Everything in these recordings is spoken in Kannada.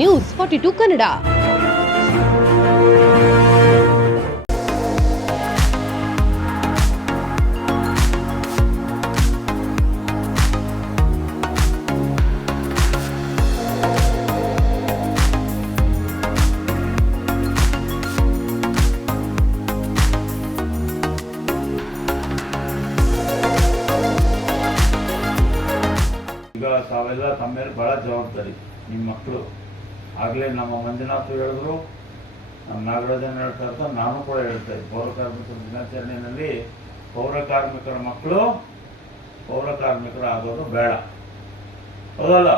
ನ್ಯೂಸ್ 42 ಕನ್ನಡ. ಈಗ ತಾವೆಲ್ಲ ತಮ್ಮ ಮೇಲೆ ಬಹಳ ಜವಾಬ್ದಾರಿ. ನಿಮ್ಮ ಮಕ್ಕಳು ಆಗಲೇ ನಮ್ಮ ಮಂಜುನಾಥ್ ಹೇಳಿದ್ರು, ನಮ್ಮ ನಾಗರಾಜನ್ ಹೇಳ್ತಾ ಇರ್ತಾರೆ, ನಾನು ಕೂಡ ಹೇಳ್ತಾ ಇದ್ದೆ. ಪೌರ ಕಾರ್ಮಿಕರ ದಿನಾಚರಣೆಯಲ್ಲಿ ಪೌರ ಕಾರ್ಮಿಕರ ಮಕ್ಕಳು ಪೌರ ಕಾರ್ಮಿಕರು ಆಗೋದು ಬೇಡ, ಹೌದಲ್ಲ?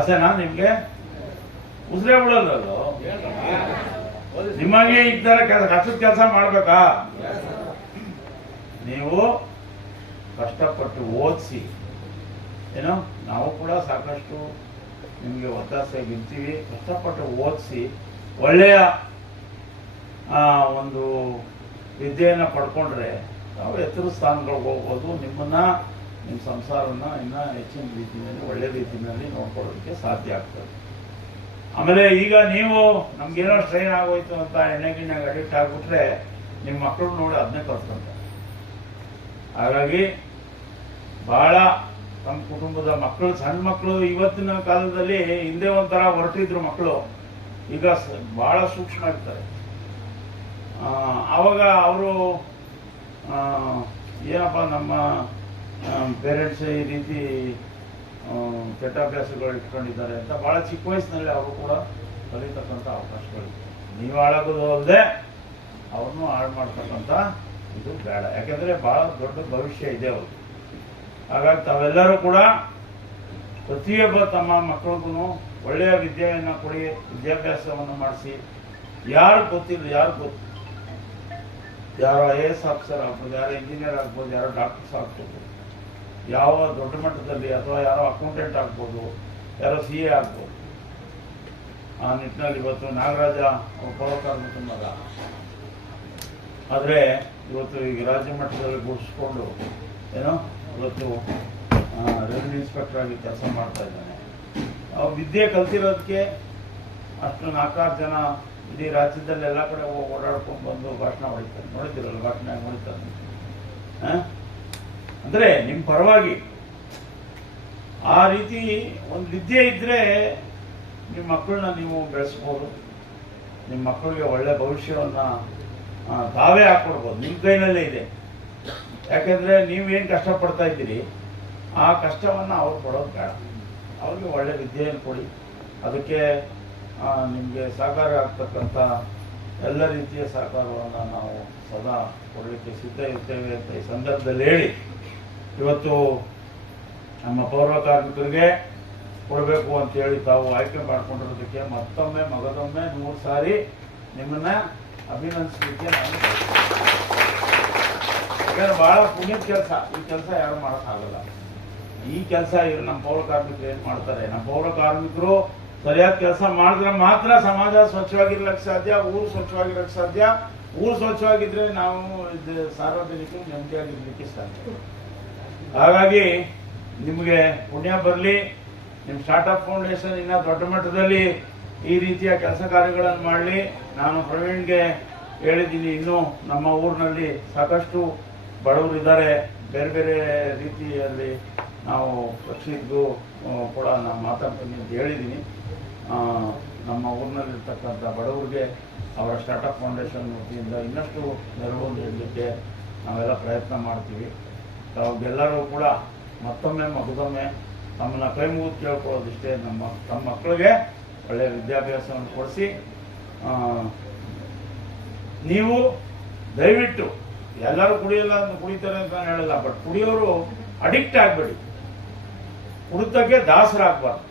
ಆಸೆನಾ ನಿಮ್ಗೆ? ಉಸಿರೇ ಬಿಡೋದಲ್ಲೋ ನಿಮಗೆ ಈ ತರ ಕಷ್ಟದ ಕೆಲಸ ಮಾಡ್ಬೇಕಾ? ನೀವು ಕಷ್ಟಪಟ್ಟು ಓದಿಸಿ, ಏನೋ ನಾವು ಕೂಡ ಸಾಕಷ್ಟು ನಿಮಗೆ ಒತ್ತಾಸೆಯಾಗಿರ್ತೀವಿ. ಕಷ್ಟಪಟ್ಟು ಓದಿಸಿ ಒಳ್ಳೆಯ ಒಂದು ವಿದ್ಯೆಯನ್ನು ಪಡ್ಕೊಂಡ್ರೆ ನಾವು ಎತ್ತರ ಸ್ಥಾನಗಳಿಗೆ ಹೋಗ್ಬೋದು. ನಿಮ್ಮ ಸಂಸಾರವನ್ನು ಇನ್ನೂ ಹೆಚ್ಚಿನ ರೀತಿಯಲ್ಲಿ ಒಳ್ಳೆ ರೀತಿಯಲ್ಲಿ ನೋಡ್ಕೊಳ್ಳೋದಕ್ಕೆ ಸಾಧ್ಯ ಆಗ್ತದೆ. ಆಮೇಲೆ ಈಗ ನೀವು ನಮ್ಗೇನೋ ಸ್ಟ್ರೈನ್ ಆಗೋಯ್ತು ಅಂತ ಎಣ್ಣೆ ಗಿಣ್ಣೆಗೆ ಅಡಿಕ್ಟ್ ಆಗಿಬಿಟ್ರೆ ನಿಮ್ಮ ಮಕ್ಕಳು ನೋಡಿ ಅದನ್ನೇ ಕಲ್ತ್ಕೊಂತಾರೆ. ಹಾಗಾಗಿ ಬಹಳ ತಮ್ಮ ಕುಟುಂಬದ ಮಕ್ಕಳು, ಸಣ್ಣ ಮಕ್ಕಳು ಇವತ್ತಿನ ಕಾಲದಲ್ಲಿ ಹಿಂದೆ ಒಂಥರ ಹೊರಟಿದ್ರು ಮಕ್ಕಳು, ಈಗ ಬಹಳ ಸೂಕ್ಷ್ಮ ಇರ್ತಾರೆ. ಆವಾಗ ಅವರು ಏನಪ್ಪ ನಮ್ಮ ಪೇರೆಂಟ್ಸ್ ಈ ರೀತಿ ಕೆಟ್ಟಾಭ್ಯಾಸಗಳು ಇಟ್ಕೊಂಡಿದ್ದಾರೆ ಅಂತ ಬಹಳ ಚಿಕ್ಕ ವಯಸ್ಸಿನಲ್ಲಿ ಅವರು ಕೂಡ ಕಲಿತಕ್ಕಂಥ ಅವಕಾಶಗಳಿದೆ. ನೀವು ಹಾಳಾಗೋದು ಅಲ್ಲದೆ ಅವ್ರನ್ನೂ ಹಾಳು ಮಾಡ್ತಕ್ಕಂಥ ಇದು ಬೇಡ. ಯಾಕೆಂದರೆ ಬಹಳ ದೊಡ್ಡ ಭವಿಷ್ಯ ಇದೆ ಅವರು. ಹಾಗಾಗಿ ತಾವೆಲ್ಲರೂ ಕೂಡ ಪ್ರತಿಯೊಬ್ಬ ತಮ್ಮ ಮಕ್ಕಳಿಗೂ ಒಳ್ಳೆಯ ವಿದ್ಯೆಯನ್ನು ಕೊಡಿ, ವಿದ್ಯಾಭ್ಯಾಸವನ್ನು ಮಾಡಿಸಿ. ಯಾರು ಗೊತ್ತಿಲ್ಲ, ಯಾರೋ IAS ಆಫೀಸರ್ ಆಗ್ಬೋದು, ಯಾರೋ ಇಂಜಿನಿಯರ್ ಆಗ್ಬೋದು, ಯಾರೋ ಡಾಕ್ಟರ್ಸ್ ಆಗ್ಬೋದು, ಯಾವ ದೊಡ್ಡ ಮಟ್ಟದಲ್ಲಿ, ಅಥವಾ ಯಾರೋ ಅಕೌಂಟೆಂಟ್ ಆಗ್ಬೋದು, ಯಾರೋ CA ಆಗ್ಬೋದು. ಆ ನಿಟ್ಟಿನಲ್ಲಿ ಇವತ್ತು ನಾಗರಾಜ ಪೌರ ಕಾರ್ಮಿಕನ ಮಗ ಆದರೆ ಇವತ್ತು ಈಗ ರಾಜ್ಯ ಮಟ್ಟದಲ್ಲಿ ಗುಡಿಸ್ಕೊಂಡು ಏನೋ ಇವತ್ತು ರೆವಿನ್ಯೂ ಇನ್ಸ್ಪೆಕ್ಟರ್ ಆಗಿ ಕೆಲಸ ಮಾಡ್ತಾ ಇದ್ದಾನೆ. ಅವ್ರು ವಿದ್ಯೆ ಕಲ್ತಿರೋದಕ್ಕೆ ಅಷ್ಟು 4-6 ಜನ ಇಡೀ ರಾಜ್ಯದಲ್ಲಿ ಎಲ್ಲ ಕಡೆ ಓಡಾಡ್ಕೊಂಡು ಬಂದು ಭಾಷಣ ಹೊಡಿತಾರೆ. ನೋಡಿದ್ದೀರಲ್ಲ ಭಾಷಣ ಹೊಡಿತಾರೆ ಅಂದರೆ ನಿಮ್ಮ ಪರವಾಗಿ. ಆ ರೀತಿ ಒಂದು ವಿದ್ಯೆ ಇದ್ದರೆ ನಿಮ್ಮ ಮಕ್ಕಳನ್ನ ನೀವು ಬೆಳೆಸ್ಬೋದು. ನಿಮ್ಮ ಮಕ್ಕಳಿಗೆ ಒಳ್ಳೆ ಭವಿಷ್ಯವನ್ನು ತಾವೇ ಹಾಕ್ಕೊಡ್ಬೋದು, ನಿಮ್ಮ ಕೈನಲ್ಲೇ ಇದೆ. ಯಾಕೆಂದರೆ ನೀವೇನು ಕಷ್ಟಪಡ್ತಾ ಇದ್ದೀರಿ ಆ ಕಷ್ಟವನ್ನು ಅವ್ರು ಕೊಡೋದು ಬೇಡ. ಅವ್ರಿಗೆ ಒಳ್ಳೆ ವಿದ್ಯೆಯನ್ನು ಕೊಡಿ. ಅದಕ್ಕೆ ನಿಮಗೆ ಸಹಕಾರ ಆಗ್ತಕ್ಕಂಥ ಎಲ್ಲ ರೀತಿಯ ಸಹಕಾರವನ್ನು ನಾವು ಸದಾ ಕೊಡಲಿಕ್ಕೆ ಸಿದ್ಧ ಇರ್ತೇವೆ ಅಂತ ಈ ಸಂದರ್ಭದಲ್ಲಿ ಹೇಳಿ, ಇವತ್ತು ನಮ್ಮ ಪೌರ ಕಾರ್ಮಿಕರಿಗೆ ಕೊಡಬೇಕು ಅಂತೇಳಿ ತಾವು ಆಯ್ಕೆ ಮಾಡಿಕೊಂಡಿರೋದಕ್ಕೆ ಮತ್ತೊಮ್ಮೆ ಮಗದೊಮ್ಮೆ 100 ಸಾರಿ ನಿಮ್ಮನ್ನು ಅಭಿನಂದಿಸಲಿಕ್ಕೆ ನಾನು ಯಾಕಂದ್ರೆ ಬಹಳ ಪುಣ್ಯದ ಕೆಲಸ. ಈ ಕೆಲಸ ಯಾರು ಮಾಡೋಕ್ಕಾಗಲ್ಲ. ಈ ಕೆಲಸ ನಮ್ಮ ಪೌರ ಕಾರ್ಮಿಕರು ಏನು ಮಾಡ್ತಾರೆ, ನಮ್ಮ ಪೌರ ಕಾರ್ಮಿಕರು ಸರಿಯಾದ ಕೆಲಸ ಮಾಡಿದ್ರೆ ಮಾತ್ರ ಸಮಾಜ ಸ್ವಚ್ಛವಾಗಿರ್ಲಿಕ್ಕೆ ಸಾಧ್ಯ, ಊರು ಸ್ವಚ್ಛವಾಗಿರಕ್ಕೆ ಸಾಧ್ಯ. ಊರು ಸ್ವಚ್ಛವಾಗಿದ್ರೆ ನಾವು ಸಾರ್ವಜನಿಕರು ನೆಮ್ಮದಿಯಾಗಿರ್ಲಿಕ್ಕೆ ಸಾಧ್ಯ. ಹಾಗಾಗಿ ನಿಮಗೆ ಪುಣ್ಯ ಬರಲಿ. ನಿಮ್ಮ ಸ್ಟಾರ್ಟ್ಅಪ್ ಫೌಂಡೇಶನ್ ಇನ್ನೂ ದೊಡ್ಡ ಮಟ್ಟದಲ್ಲಿ ಈ ರೀತಿಯ ಕೆಲಸ ಕಾರ್ಯಗಳನ್ನು ಮಾಡಲಿ. ನಾನು ಪ್ರವೀಣ್ಗೆ ಹೇಳಿದ್ದೀನಿ, ಇನ್ನೂ ನಮ್ಮ ಊರಿನಲ್ಲಿ ಸಾಕಷ್ಟು ಬಡವರಿದ್ದಾರೆ. ಬೇರೆ ಬೇರೆ ರೀತಿಯಲ್ಲಿ ನಾವು ಪಕ್ಷಿಗೂ ಕೂಡ ನಾನು ಮಾತಾಡ್ತೀನಿ ಅಂತ ಹೇಳಿದ್ದೀನಿ. ನಮ್ಮ ಊರಿನಲ್ಲಿರ್ತಕ್ಕಂಥ ಬಡವರಿಗೆ ಅವರ ಸ್ಟಾರ್ಟಪ್ ಫೌಂಡೇಶನ್ ವತಿಯಿಂದ ಇನ್ನಷ್ಟು ನೆರವು ನೀಡಲಿಕ್ಕೆ ನಾವೆಲ್ಲ ಪ್ರಯತ್ನ ಮಾಡ್ತೀವಿ. ತಾವೆಲ್ಲರೂ ಕೂಡ ಮತ್ತೊಮ್ಮೆ ಮಗದೊಮ್ಮೆ ನಮ್ಮನ್ನ ಕೈ ಮುಗಿದು ಕೇಳ್ಕೊಳ್ಳೋದಿಷ್ಟೇ, ತಮ್ಮ ಮಕ್ಕಳಿಗೆ ಒಳ್ಳೆಯ ವಿದ್ಯಾಭ್ಯಾಸವನ್ನು ಕೊಡಿಸಿ. ನೀವು ದಯವಿಟ್ಟು ಎಲ್ಲರೂ ಕುಡಿತಾರೆ ಅಂತ ಹೇಳಲ್ಲ, ಬಟ್ ಕುಡಿಯೋರು ಅಡಿಕ್ಟ್ ಆಗಬೇಡಿ. ಕುಡಿತಕ್ಕೆ ದಾಸರಾಗಬಾರ್ದು.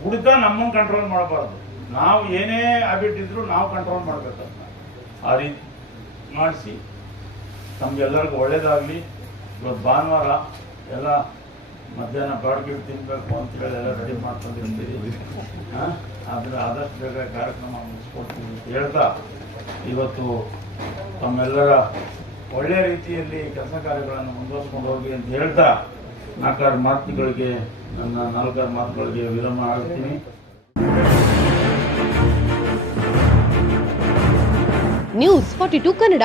ಕುಡಿತ ನಮ್ಮನ್ನು ಕಂಟ್ರೋಲ್ ಮಾಡಬಾರ್ದು. ನಾವು ಏನೇ ಹ್ಯಾಬಿಟ್ ಇದ್ರೂ ನಾವು ಕಂಟ್ರೋಲ್ ಮಾಡಬೇಕಂತ ಆ ರೀತಿ ಮಾಡಿಸಿ ನಮಗೆಲ್ಲರಿಗೂ ಒಳ್ಳೇದಾಗಲಿ. ಇವತ್ತು ಭಾನುವಾರ ಎಲ್ಲ ಮಧ್ಯಾಹ್ನ ಬಾಡ್ಗಿಟ್ಟು ತಿನ್ನಬೇಕು ಅಂತೇಳಿ ಎಲ್ಲ ರೆಡಿ ಮಾಡ್ಕೊಂಡಿರ್ತೀವಿ. ಆದರೆ ಆದಷ್ಟು ಬೇಗ ಕಾರ್ಯಕ್ರಮ ಮುಗಿಸ್ಕೊಡ್ತೀವಿ ಅಂತ ಹೇಳ್ತಾ, ಇವತ್ತು ತಮ್ಮೆಲ್ಲರ ಒಳ್ಳೆಯ ರೀತಿಯಲ್ಲಿ ಕೆಲಸ ಕಾರ್ಯಗಳನ್ನು ಮುಂದುವರಿಸ್ಕೊಂಡು ಹೋಗಿ ಅಂತ ಹೇಳ್ತಾ 4 ಮಾತುಗಳಿಗೆ ವಿರಾಮ ಆಗ್ತೀನಿ. ನ್ಯೂಸ್ 42 ಕನ್ನಡ.